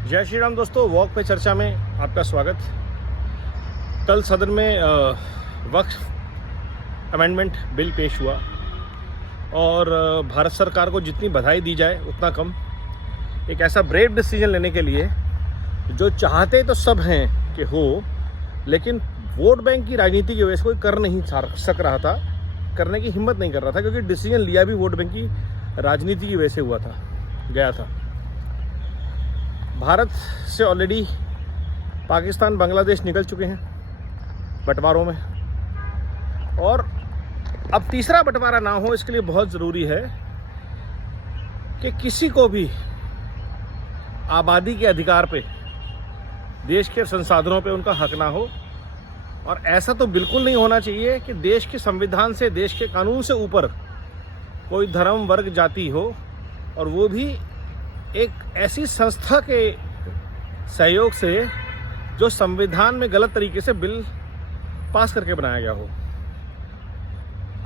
जय श्री राम दोस्तों, वॉक पे चर्चा में आपका स्वागत। कल सदन में वक्फ अमेंडमेंट बिल पेश हुआ और भारत सरकार को जितनी बधाई दी जाए उतना कम। एक ऐसा ब्रेव डिसीजन लेने के लिए जो चाहते तो सब हैं कि हो, लेकिन वोट बैंक की राजनीति की वजह से कोई कर नहीं सक रहा था, करने की हिम्मत नहीं कर रहा था, क्योंकि डिसीजन लिया भी वोट बैंक की राजनीति की वजह से हुआ था, गया था। भारत से ऑलरेडी पाकिस्तान, बांग्लादेश निकल चुके हैं बंटवारों में, और अब तीसरा बंटवारा ना हो इसके लिए बहुत ज़रूरी है कि किसी को भी आबादी के अधिकार पे, देश के संसाधनों पे उनका हक ना हो। और ऐसा तो बिल्कुल नहीं होना चाहिए कि देश के संविधान से, देश के कानून से ऊपर कोई धर्म, वर्ग, जाति हो, और वो भी एक ऐसी संस्था के सहयोग से जो संविधान में गलत तरीके से बिल पास करके बनाया गया हो।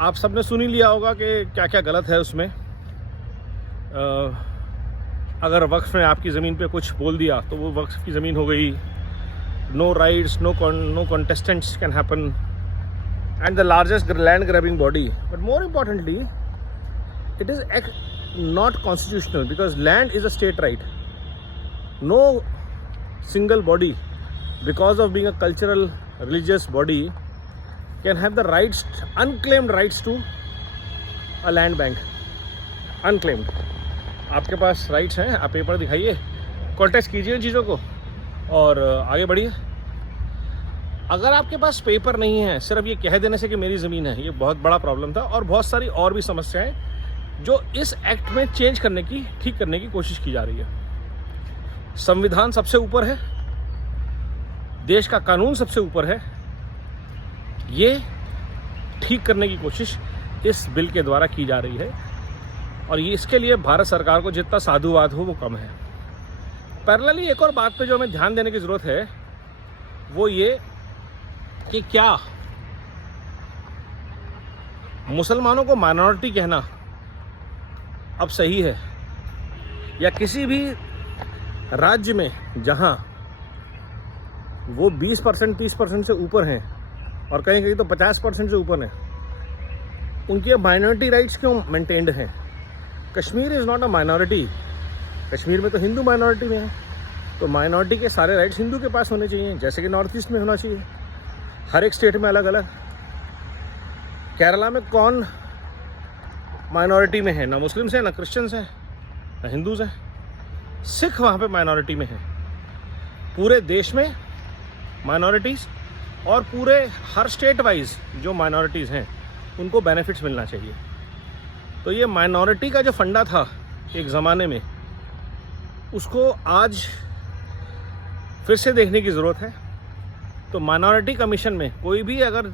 आप सबने सुन ही लिया होगा कि क्या क्या गलत है उसमें। अगर वक्फ ने आपकी ज़मीन पे कुछ बोल दिया तो वो वक्फ की ज़मीन हो गई। No rights, no contestants can happen, and the largest land grabbing body. But more importantly, it is not constitutional, because land is a state right. No single body, because of being a cultural, religious body, can have the rights, unclaimed rights to a land bank. Unclaimed. आपके पास rights हैं, आप paper दिखाइए, contest कीजिए इन चीज़ों को और आगे बढ़िए। अगर आपके पास पेपर नहीं है, सिर्फ ये कह देने से कि मेरी ज़मीन है, ये बहुत बड़ा प्रॉब्लम था। और बहुत सारी और भी समस्याएं जो इस एक्ट में चेंज करने की, ठीक करने की कोशिश की जा रही है। संविधान सबसे ऊपर है, देश का कानून सबसे ऊपर है। ये ठीक करने की कोशिश इस बिल के द्वारा की जा रही है, और ये इसके लिए भारत सरकार को जितना साधुवाद हो वो कम है। पैरेलली एक और बात पे जो हमें ध्यान देने की ज़रूरत है वो ये कि क्या मुसलमानों को माइनॉरिटी कहना अब सही है, या किसी भी राज्य में जहां वो 20%, 30% से ऊपर हैं और कहीं कहीं तो 50% से ऊपर हैं, उनके माइनॉरिटी राइट्स क्यों मेंटेन्ड हैं? Kashmir is not a minority. Kashmir में तो हिंदू माइनॉरिटी में है, तो माइनॉरिटी के सारे राइट्स हिंदू के पास होने चाहिए, जैसे कि नॉर्थ ईस्ट में होना चाहिए। हर एक स्टेट में अलग अलग। केरला में कौन माइनॉरिटी में है? ना मुस्लिम्स हैं, ना क्रिश्चियंस हैं, ना हिंदूज हैं। सिख वहाँ पे माइनॉरिटी में है। पूरे देश में माइनॉरिटीज़, और पूरे हर स्टेट वाइज जो माइनॉरिटीज़ हैं उनको बेनिफिट्स मिलना चाहिए। तो ये माइनॉरिटी का जो फंडा था एक ज़माने में, उसको आज फिर से देखने की ज़रूरत है। तो माइनॉरिटी कमीशन में कोई भी अगर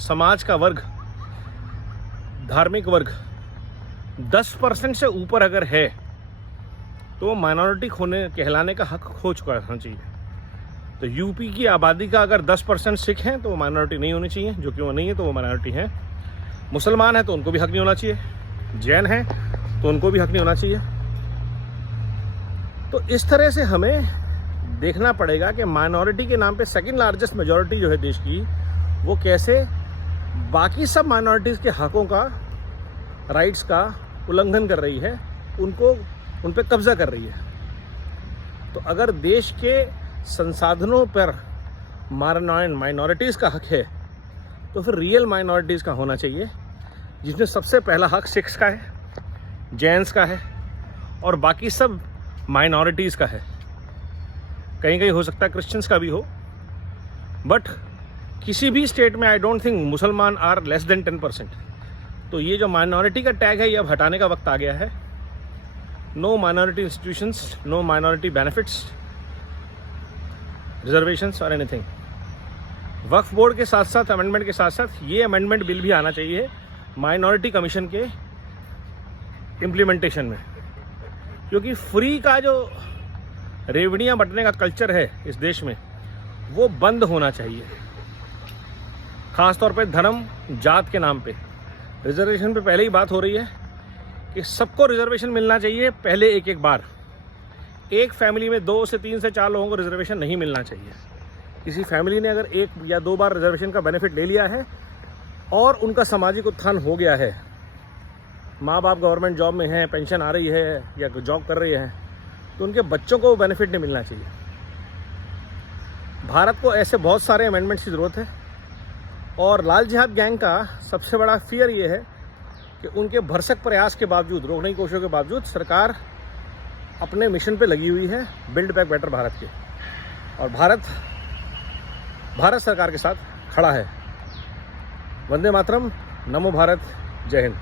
समाज का वर्ग, धार्मिक वर्ग 10% से ऊपर अगर है तो माइनॉरिटी कहलाने का हक खो चुका होना चाहिए। तो यूपी की आबादी का अगर 10% सिख हैं तो वो माइनॉरिटी नहीं होनी चाहिए, जो कि वो नहीं है तो वो माइनॉरिटी हैं। मुसलमान हैं तो उनको भी हक नहीं होना चाहिए, जैन हैं तो उनको भी हक नहीं होना चाहिए। तो इस तरह से हमें देखना पड़ेगा कि माइनॉरिटी के नाम पे सेकंड लार्जेस्ट मेजॉरिटी जो है देश की, वो कैसे बाकी सब माइनॉरिटीज़ के हकों का, राइट्स का उल्लंघन कर रही है, उनको उन पे कब्जा कर रही है। तो अगर देश के संसाधनों पर माइनॉरिटीज़ का हक है तो फिर रियल माइनॉरिटीज़ का होना चाहिए, जिसमें सबसे पहला हक सिख्स का है, जैन्स का है, और बाकी सब माइनॉरिटीज़ का है। कहीं कहीं हो सकता है क्रिश्चियंस का भी हो, बट किसी भी स्टेट में आई डोंट थिंक मुसलमान आर लेस देन 10%। तो ये जो माइनॉरिटी का टैग है ये अब हटाने का वक्त आ गया है। No minority institutions, no minority benefits, reservations और एनीथिंग। वक्फ बोर्ड के साथ साथ, अमेंडमेंट के साथ साथ ये अमेंडमेंट बिल भी आना चाहिए माइनॉरिटी कमीशन के इम्प्लीमेंटेशन में, क्योंकि फ्री का जो रेवड़ियाँ बंटने का कल्चर है इस देश में वो बंद होना चाहिए। ख़ास तौर पे धर्म, जात के नाम पे रिजर्वेशन पे पहले ही बात हो रही है कि सबको रिजर्वेशन मिलना चाहिए पहले एक एक बार। एक फैमिली में 2 से 3 से 4 लोगों को रिजर्वेशन नहीं मिलना चाहिए। किसी फैमिली ने अगर 1 या 2 बार रिजर्वेशन का बेनिफिट ले लिया है और उनका सामाजिक उत्थान हो गया है, माँ बाप गवर्नमेंट जॉब में हैं, पेंशन आ रही है या जॉब कर रही है, तो उनके बच्चों को बेनिफिट नहीं मिलना चाहिए। भारत को ऐसे बहुत सारे अमेंडमेंट्स की ज़रूरत है और लाल जिहाद गैंग का सबसे बड़ा फियर ये है कि उनके भरसक प्रयास के बावजूद, रोकने की कोशिशों के बावजूद, सरकार अपने मिशन पे लगी हुई है बिल्ड बैक बेटर भारत के, और भारत सरकार के साथ खड़ा है। वंदे मातरम, नमो भारत, जय हिंद।